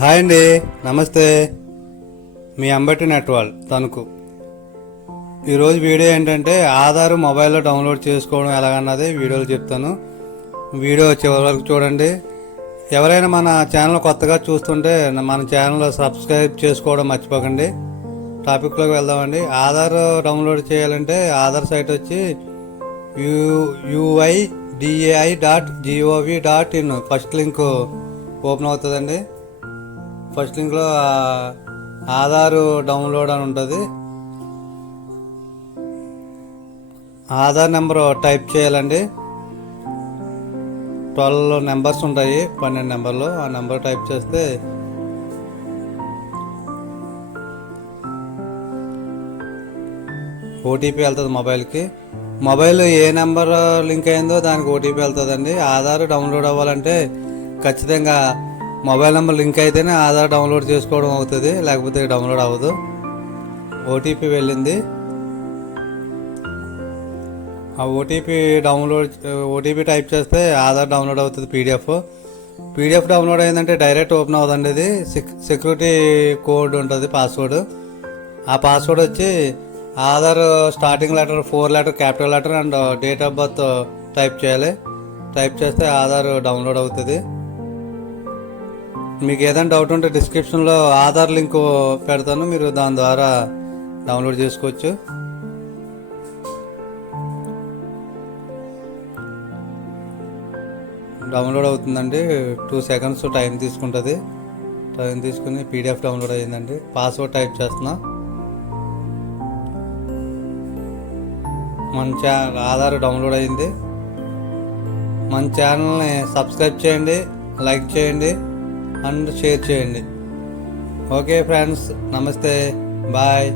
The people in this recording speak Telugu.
హాయ్ అండి, నమస్తే. మీ అంబటి నెట్వాల్ తణుకు. ఈరోజు వీడియో ఏంటంటే ఆధార్ మొబైల్లో డౌన్లోడ్ చేసుకోవడం ఎలాగన్నది వీడియోలో చెప్తాను. వీడియో చివరి వరకు చూడండి. ఎవరైనా మన ఛానల్ కొత్తగా చూస్తుంటే మన ఛానల్ సబ్స్క్రైబ్ చేసుకోవడం మర్చిపోకండి. టాపిక్లోకి వెళ్దామండి. ఆధార్ డౌన్లోడ్ చేయాలంటే ఆధార్ సైట్ వచ్చి uidai.gov.in ఫస్ట్ లింక్ ఓపెన్ అవుతుందండి. ఫస్ట్ లింక్లో ఆధార్ డౌన్లోడ్ అని ఉంటుంది. ఆధార్ నెంబర్ టైప్ చేయాలండి. 12 నెంబర్స్ ఉంటాయి, 12 నెంబర్లు. ఆ నెంబర్ టైప్ చేస్తే ఓటీపీ వెళ్తుంది మొబైల్కి. మొబైల్ ఏ నెంబర్ లింక్ అయిందో దానికి ఓటీపీ వెళ్తుందండి. ఆధార్ డౌన్లోడ్ అవ్వాలంటే ఖచ్చితంగా మొబైల్ నెంబర్ లింక్ అయితేనే ఆధార్ డౌన్లోడ్ చేసుకోవడం అవుతుంది, లేకపోతే డౌన్లోడ్ అవ్వదు. ఓటీపీ వెళ్ళింది. ఆ ఓటీపీ టైప్ చేస్తే ఆధార్ డౌన్లోడ్ అవుతుంది. పీడిఎఫ్ డౌన్లోడ్ అయిందంటే డైరెక్ట్ ఓపెన్ అవ్వదండి. ఇది సెక్యూరిటీ కోడ్ ఉంటుంది, పాస్వర్డ్. ఆ పాస్వర్డ్ వచ్చి Aadhaar starting letter 4 letter capital letter and date of birth type చేయాలి. టైప్ చేస్తే ఆధార్ డౌన్లోడ్ అవుతుంది. మీకు ఏదైనా డౌట్ ఉంటే డిస్క్రిప్షన్లో ఆధార్ లింక్ పెడతాను, మీరు దాని ద్వారా డౌన్లోడ్ చేసుకోవచ్చు. డౌన్లోడ్ అవుతుందండి. 2 సెకండ్స్ టైం తీసుకుంటుంది. టైం తీసుకుని పీడిఎఫ్ డౌన్లోడ్ అయ్యిందండి. పాస్వర్డ్ టైప్ చేస్తున్నా. మన ఆధార్ డౌన్లోడ్ అయింది. మన ఛానల్ని సబ్స్క్రైబ్ చేయండి, లైక్ చేయండి అండ్ షేర్ చేయండి. ఓకే ఫ్రెండ్స్, నమస్తే, బాయ్.